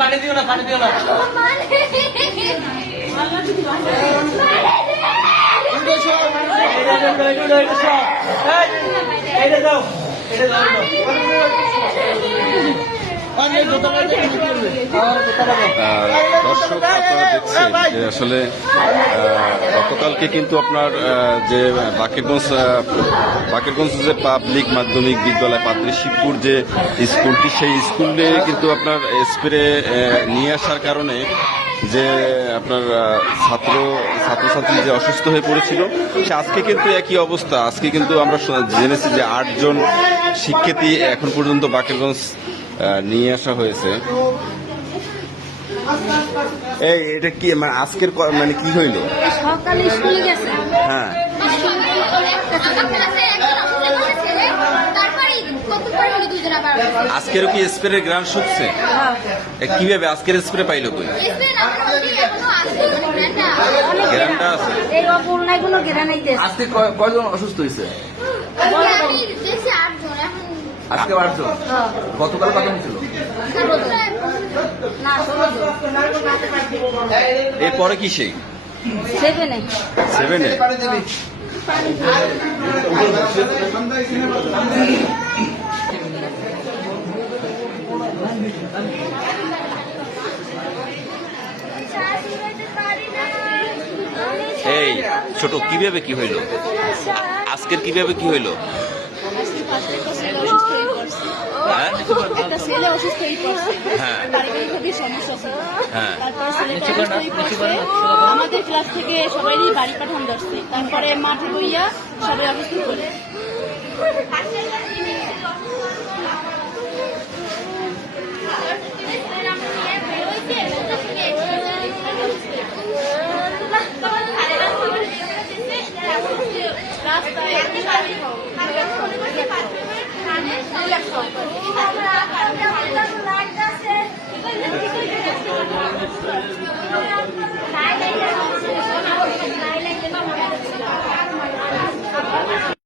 পানি দিও না, পানি দিও না। এটা দাও, এটা দাও। দর্শক আপনারা দেখছেন যে আসলে গতকালকে কিন্তু আপনার যে বাকেরগঞ্জ যে পাবলিক মাধ্যমিক বিদ্যালয় পাত্রী শিবপুর যে স্কুলটি, সেই স্কুলে কিন্তু আপনার স্প্রে নিয়ে আসার কারণে যে আপনার ছাত্রছাত্রী যে অসুস্থ হয়ে পড়েছিল, সে আজকে কিন্তু একই অবস্থা। আজকে কিন্তু আমরা জেনেছি যে 8 জন শিক্ষার্থী এখন পর্যন্ত বাকেরগঞ্জ নিয়ে আসা হয়েছে। এই এটা কি মানে আজকের মানে কি হইল? সকালে স্কুলে গেছে। হ্যাঁ, আজকেরও কি স্প্রের গ্রান শুকছে? কিভাবে আজকের স্প্রে পাইলো কই? গ্রানটা আছে। এই অপূর্ণায় কোনো গ্রান আইতেছে। আজকে কয়জন অসুস্থ হয়েছে? আজকে 8 জন। গতকাল কতজন ছিল? না, 16 জন। এরপরে কি সেই 7-এ। 7-এ? এই ছোট কিভাবে কি হইল? আজকের কিভাবে কি হইল? একটা ছেলে অসুস্থ হয়ে পড়ছে, হ্যাঁ পারিবারিকভাবে সমস্যা ছিল। হ্যাঁ, তারপরে ছেলেটা অসুস্থ হয়ে পড়ছে, আমাদের ক্লাস থেকে সবাই বাড়ি পাঠান ধরছে। তারপরে মাঠে বইয়া সবাই অসুস্থ করে। রাস্তায়